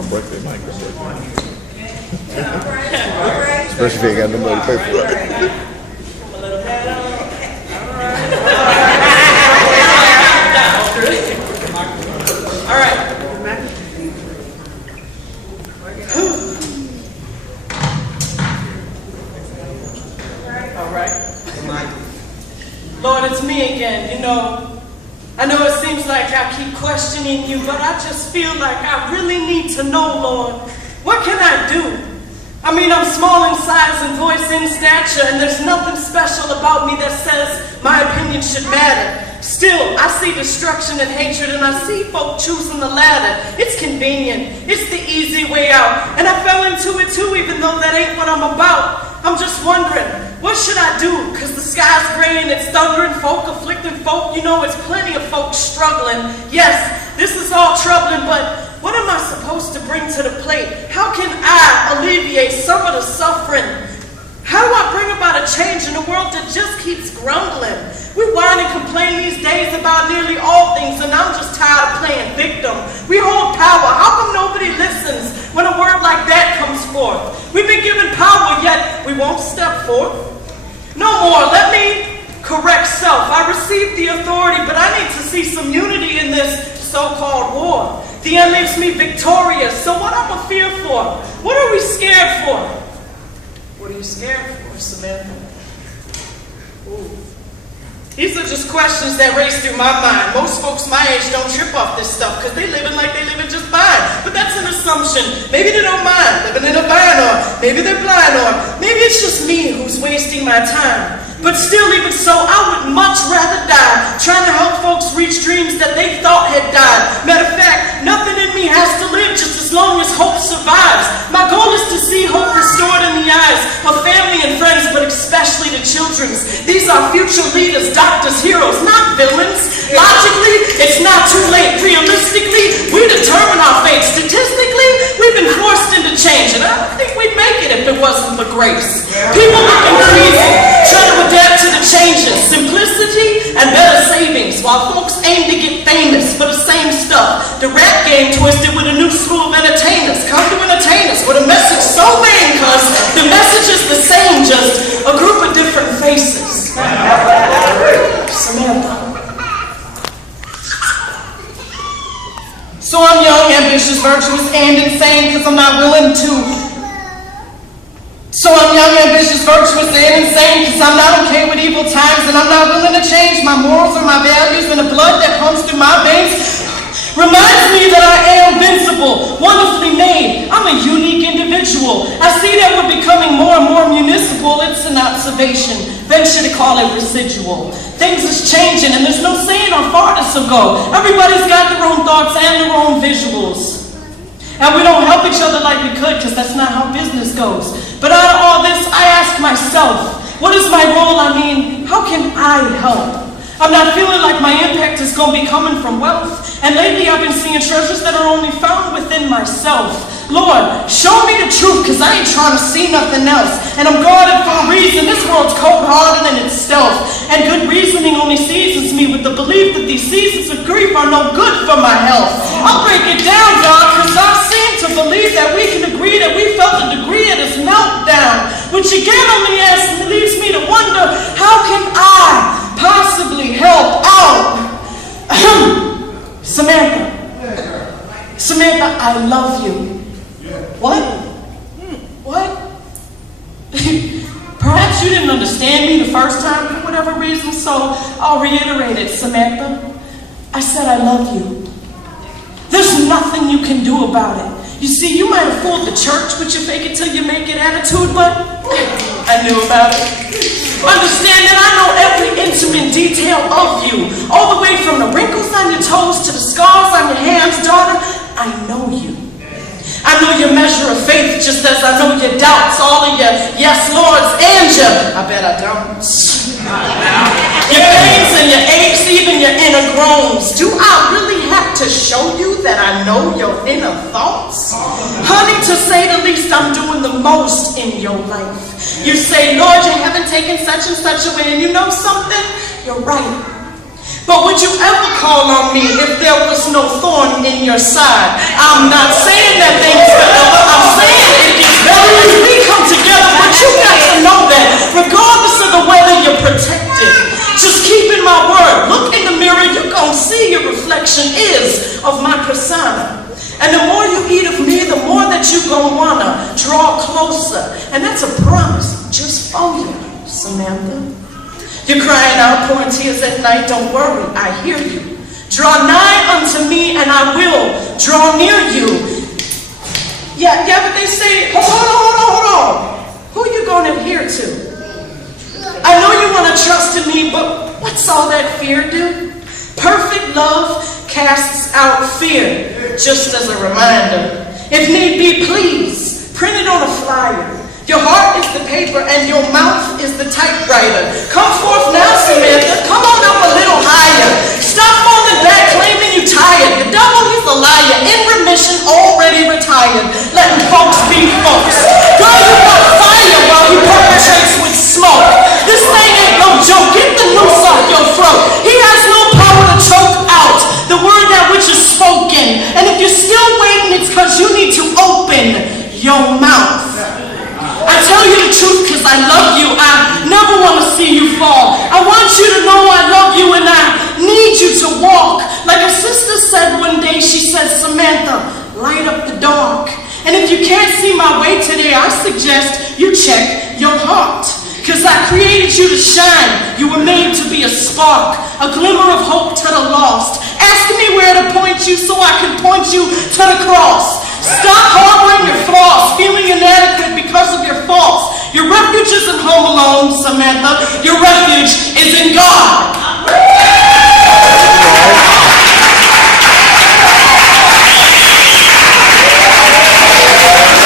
Don't break their mic. Especially if you ain't got no money to pay for it. All right. All right. Lord, it's me again. You know, I know it seems like I keep questioning you, but I just feel like I really need to know, Lord, what can I do? I mean, I'm small in size and voice in stature, and there's nothing special about me that says my opinion should matter. Still, I see destruction and hatred, and I see folk choosing the latter. It's convenient. It's the easy way out. And I fell into it too, even though that ain't what I'm about. I'm just wondering, what should I do? Because the sky's gray and it's thundering, folk afflicting folk. You know, it's plenty of folks struggling. Yes, this is all troubling, but what am I supposed to bring to the plate? How can I alleviate some of the suffering? How do I bring about a change in a world that just keeps grumbling? We whine and complain these days about nearly all things, and I'm just tired of playing victim. We hold power. How come nobody listens when a word like that comes forth? We've been given power, yet we won't step forth. No more. Let me correct self. I received the authority, but I need to see some unity in this so-called war. The end leaves me victorious, so what am I fear for? What are we scared for? What are you scared for, Samantha? Ooh. These are just questions that race through my mind. Most folks my age don't trip off this stuff because they living like they living just fine. But that's an assumption. Maybe they don't mind living in a van, or maybe they're blind, or maybe it's just me who's wasting my time. But still, even so, I would much rather die trying to help folks reach dreams that they thought had died. Matter of fact, nothing in me has to live just as long as hope survives. My goal is to see hope restored in the eyes of family and friends, but especially the children's. These are future leaders, doctors, heroes, not villains. Logically, it's not too late. Realistically, we determine our fate. Statistically, we've been forced into change, and I don't think we'd make it if it wasn't for grace. People looking crazy, trying to adapt to the changes, simplicity and better savings, while folks aim to get famous for the same stuff. The rap game twisted with a new school of entertainers. Come to entertain us with a message so vain, cause the message is the same, just a group of different faces. Samantha. So I'm young, ambitious, virtuous, and insane, cause I'm not willing to. So I'm young, ambitious, virtuous, and insane, because I'm not okay with evil times, and I'm not willing to change my morals or my values, and the blood that pumps through my veins reminds me that I am invincible, wonderfully made. I'm a unique individual. I see that we're becoming more and more municipal. It's an observation. Venture to call it residual. Things is changing, and there's no saying how far this will go. Everybody's got their own thoughts and their own visuals. And we don't help each other like we could, because that's not how business goes. But out of all this, I ask myself, what is my role? I mean, how can I help? I'm not feeling like my impact is going to be coming from wealth. And lately I've been seeing treasures that are only found within myself. Lord, show me the truth, because I ain't trying to see nothing else. And I'm guarded for a reason. This world's cold-hearted in its stealth. And good reasoning only seasons me with the belief that these seasons of grief are no good for my health. I'll break it down, God, because I seem to believe that we can agree that we felt the degree of this meltdown, which again only leaves me to wonder, how can I possibly help out? Samantha. Samantha, I love you. What? What? Perhaps you didn't understand me the first time for whatever reason, so I'll reiterate it, Samantha. I said I love you. There's nothing you can do about it. You see, you might have fooled the church with your fake it till you make it attitude, but I knew about it. Understand that I know every intimate detail of you, all the way from the wrinkles on your toes to the scars on your hands, daughter. I know you. I know your measure of faith just as I know your doubts, all of your yes lords and your I bet I don't. Your pains and your aches, even your inner groans. Do I really have to show you that I know your inner thoughts? Honey, to say the least, I'm doing the most in your life. You say, Lord, you haven't taken such and such away, and you know something? You're right. But would you ever call on me if there was no thorn in your side? I'm not saying that things forever. I'm saying it gets better as we come together. But you got to know that regardless of the weather, you're protected. Just keep in my word. Look in the mirror. You're going to see your reflection is of my persona. And the more you eat of me, the more that you're going to want to draw closer. And that's a promise just for you, Samantha. You're crying out, pouring tears at night. Don't worry, I hear you. Draw nigh unto me, and I will draw near you. Yeah, but they say, hold on. Who are you going to adhere to? I know you want to trust in me, but what's all that fear do? Perfect love casts out fear, just as a reminder. If need be, please, print it on a flyer. Your heart is the paper and your mouth is the typewriter. Come forth now, Samantha. Come on up a little higher. Stop falling back claiming you tired. The devil, he's a liar. In remission, already retired. Letting folks be folks. Girl, you got fire while he perpetrates with smoke. This thing ain't no joke. Get the noose off your throat. He has no power to choke out the word that which is spoken. And if you're still waiting, it's because you need to open your mouth. I tell you the truth because I love you. I never want to see you fall. I want you to know I love you and I need you to walk. Like a sister said one day, she said, Samantha, light up the dark. And if you can't see my way today, I suggest you check your heart. Because I created you to shine. You were made to be a spark, a glimmer of hope to the lost. Ask me where to point you so I can point you to the cross. Stop harboring your flaws, feeling inadequate because of your faults. Your refuge isn't home alone, Samantha. Your refuge is in God.